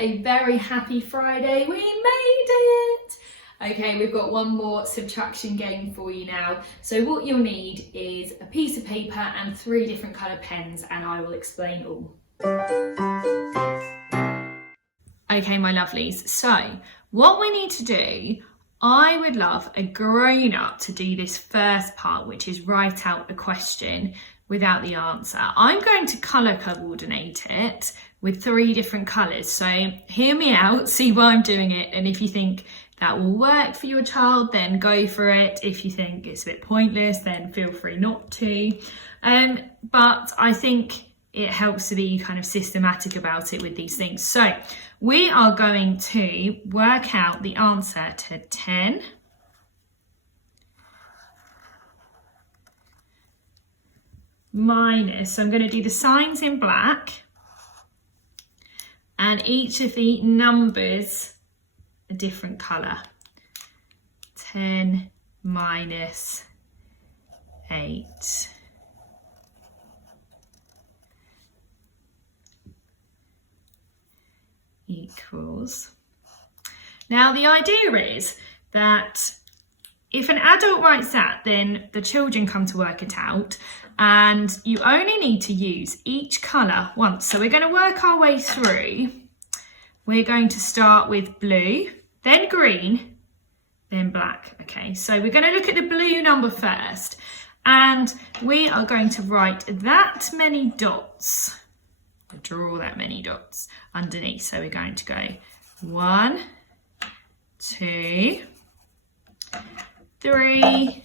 a very happy Friday. We made it! Okay, we've got one more subtraction game for you now. So what you'll need is a piece of paper and 3 different colour pens, and I will explain all. Okay, my lovelies, so what we need to do, I would love a grown-up to do this first part, which is write out a question without the answer. I'm going to colour coordinate it with 3 different colours. So hear me out, see why I'm doing it, and if you think that will work for your child, then go for it. If you think it's a bit pointless, then feel free not to. But I think it helps to be kind of systematic about it with these things. So we are going to work out the answer to 10 minus, so I'm going to do the signs in black and each of the numbers a different colour. 10 minus 8. Equals. Now the idea is that if an adult writes that, then the children come to work it out, and you only need to use each colour once. So we're going to work our way through. We're going to start with blue, then green, then black. Okay, so we're going to look at the blue number first, and we are going to write that many dots. Draw that many dots underneath. So we're going to go 1, 2, 3,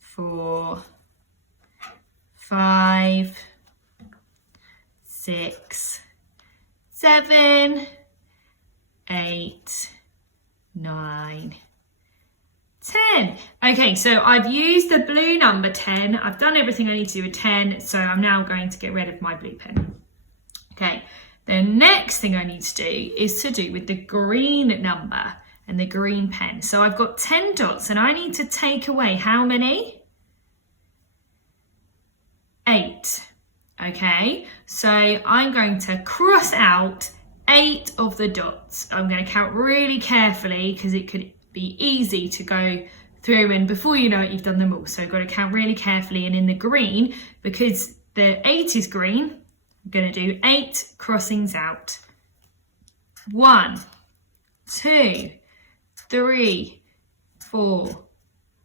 4, 5, 6, 7, 8, 9, 10. Okay, so I've used the blue number 10. I've done everything I need to do with 10, so I'm now going to get rid of my blue pen. Okay, the next thing I need to do is to do with the green number and the green pen. So I've got 10 dots and I need to take away how many? 8. Okay, so I'm going to cross out 8 of the dots. I'm going to count really carefully because it could be easy to go through and before you know it, you've done them all. So I've got to count really carefully, and in the green, because the 8 is green, I'm going to do 8 crossings out. 1, 2, 3, 4,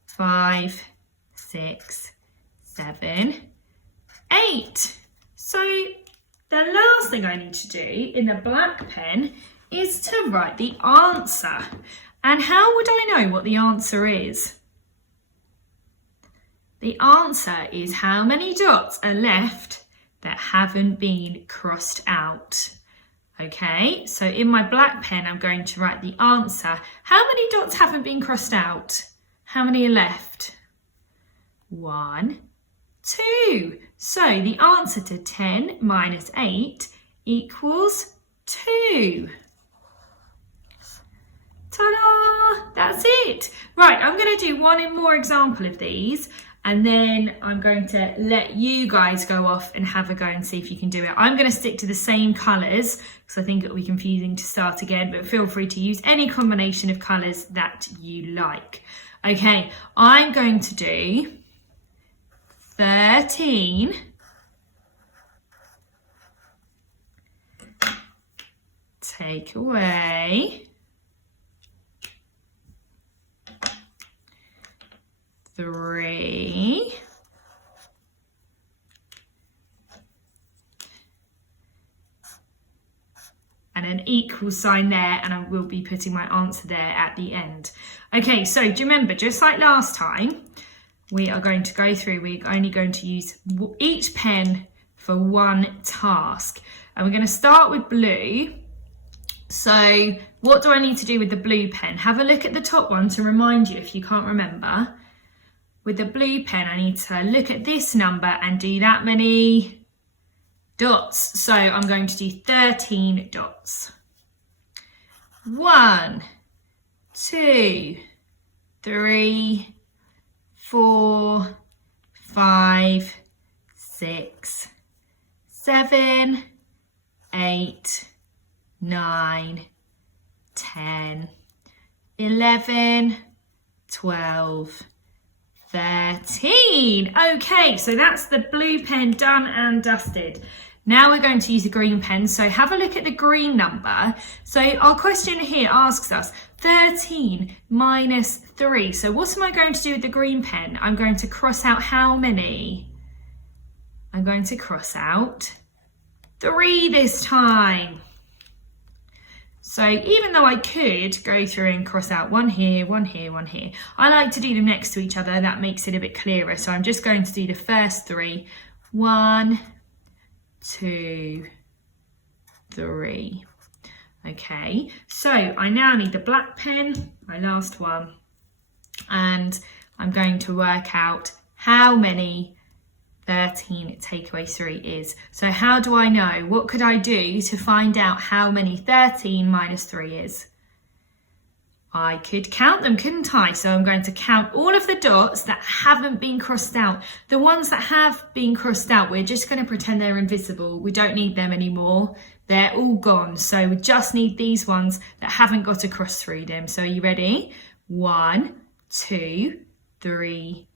5, 6, 7, 8. So the last thing I need to do in the black pen is to write the answer. And how would I know what the answer is? The answer is how many dots are left that haven't been crossed out. Okay, so in my black pen, I'm going to write the answer. How many dots haven't been crossed out? How many are left? 1, 2. So the answer to 10 minus 8 equals 2. Ta-da! That's it. Right, I'm going to do one more example of these, and then I'm going to let you guys go off and have a go and see if you can do it. I'm going to stick to the same colours because I think it'll be confusing to start again, but feel free to use any combination of colours that you like. Okay, I'm going to do 13 take away 3 and an equal sign there, and I will be putting my answer there at the end. Okay, so do you remember, just like last time, we are going to go through, we're only going to use each pen for one task, and we're going to start with blue. So what do I need to do with the blue pen? Have a look at the top one to remind you if you can't remember. With the blue pen, I need to look at this number and do that many dots. So I'm going to do 13 dots. 1, 2, 3, 4, 5, 6, 7, 8, 9, 10, 11, 12, 13. Okay, so that's the blue pen done and dusted. Now we're going to use a green pen, so have a look at the green number. So our question here asks us 13 minus 3. So what am I going to do with the green pen? I'm going to cross out how many? I'm going to cross out 3 this time. So even though I could go through and cross out 1 here, 1 here, 1 here, I like to do them next to each other. That makes it a bit clearer. So I'm just going to do the first 3. 1, 2, 3. Okay, so I now need the black pen, my last one, and I'm going to work out how many 13 take away 3 is. So how do I know? What could I do to find out how many 13 minus 3 is? I could count them, couldn't I? So I'm going to count all of the dots that haven't been crossed out. The ones that have been crossed out, we're just going to pretend they're invisible. We don't need them anymore. They're all gone. So we just need these ones that haven't got a cross through them. So are you ready? 1, 2, 3,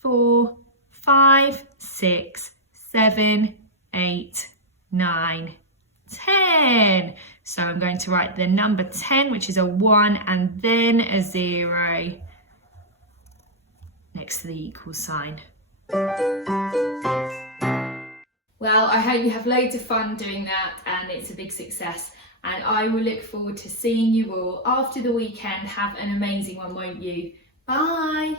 4, 5, 6, 7, 8, 9, 10. So I'm going to write the number 10, which is a 1, and then a 0 next to the equal sign. Well, I hope you have loads of fun doing that and it's a big success. And I will look forward to seeing you all after the weekend. Have an amazing one, won't you? Bye.